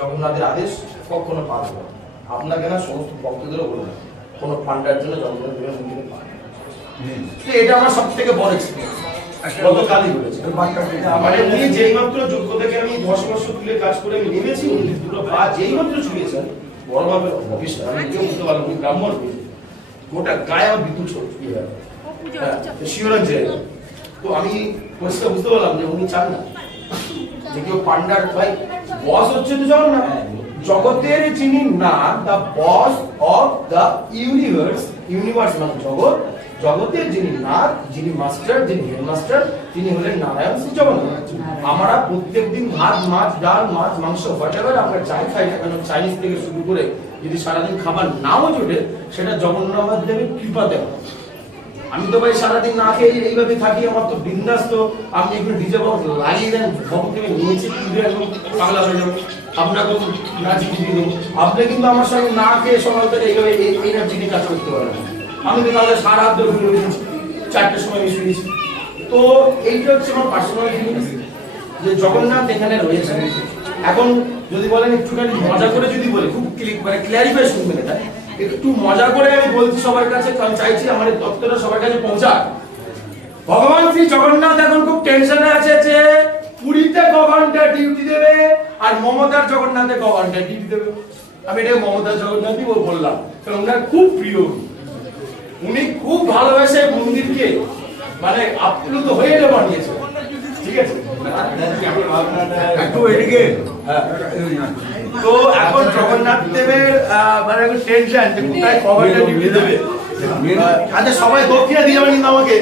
জগন্নাথের আদেশ কখনো পালন করে। আপনাকে না সমস্ত ভক্তদেরও বলবেন কোনো পান্ডার জন্য জগন্নাথ দেবের মন্দিরে পান। এটা আমার সব থেকে বড় এক্সপিরিয়েন্স। গতকালই বলেছে মানে উনি যেইমাত্র যোগ্য থেকে আমি 10 বছর তুলে কাজ করে আমি নেমেছি, উনি দুটো পা যেইমাত্র ছুঁয়েছেন বড়ভাবে অফিসার, আমি কেউ বুঝতে পারলাম উনি ব্রাহ্মণ, গোটা গায়ে আমার বিদ্যুৎ ছড়িয়ে গেল, শিওরন যে। তো আমি পরিষ্কার বুঝতে পারলাম যে উনি চান না যে কেউ পান্ডার ভাই বস হচ্ছে তো জগন্নাথ, জগতের যিনি না the boss of the universe, universe মানে জগৎ, জগতের যিনি নাথ, যিনি মাস্টার, যিনি হেডমাস্টার, তিনি হলেন নারায়ণ শ্রী জগন্নাথ। আমরা প্রত্যেকদিন ভাত, মাছ, ডাল, মাছ, মাংস, হোয়াটএভার আমরা যাই খাই না কেন, চাইনিজ থেকে শুরু করে যদি সারাদিন খাবার নাও জোটে, সেটা জগন্নাথ দেবের কৃপাতে হয়। আমি তো ভাই সারাদিন না খেয়ে এইভাবে থাকি, আমার তো বিন্দাস। তো আপনি একটু ডিজে বক্স লাগিয়ে দেন, ভক্ত থেকে নিয়েছে কিনবে একদম পাগলা হয়ে যাবো, আপনাকে নাচ দিয়ে দেবো। আপনি কিন্তু আমার সঙ্গে না খেয়ে সকাল থেকে এইভাবে এনার্জি নিয়ে কাজ করতে পারেন। আমি তো তাহলে সারা হাত ধরে ঘুরে দিয়েছি, 4টের সময় আমি শুয়েছি। তো এইটা হচ্ছে আমার পার্সোনাল ফিলিংস যে জগন্নাথ এখানে রয়েছে। এখন যদি বলেন একটুখানি মজা করে যদি বলি, খুব মানে ক্লিয়ারিফাই শুনবেন, এটা একটু মজা করে আমি বলছি সবার কাছে, কারণ চাইছি আমার এই তত্ত্বটা সবার কাছে পৌঁছাক। ভগবান শ্রী জগন্নাথ এখন খুব টেনশনে আছে যে পুরীতে গভর্নটা ডিউটি দেবে আর মমতার জগন্নাথে গভর্নটা ডিউটি দেবে। আমি এটা মমতার জগন্নাথই বললাম, কারণ ওনার খুব প্রিয়, উনি খুব ভালোবাসে মন্দিরকে, মানে আপ্লুত হয়ে এটা বানিয়েছে। ঠিক আছে, তো এখন জগন্নাথ দেবের মানে টেনশন যে কোথায় গভর্নটা ডিউটি দেবে। আচ্ছা সবাই দক্ষিণা দিয়ে যাবেন কিন্তু আমাকে।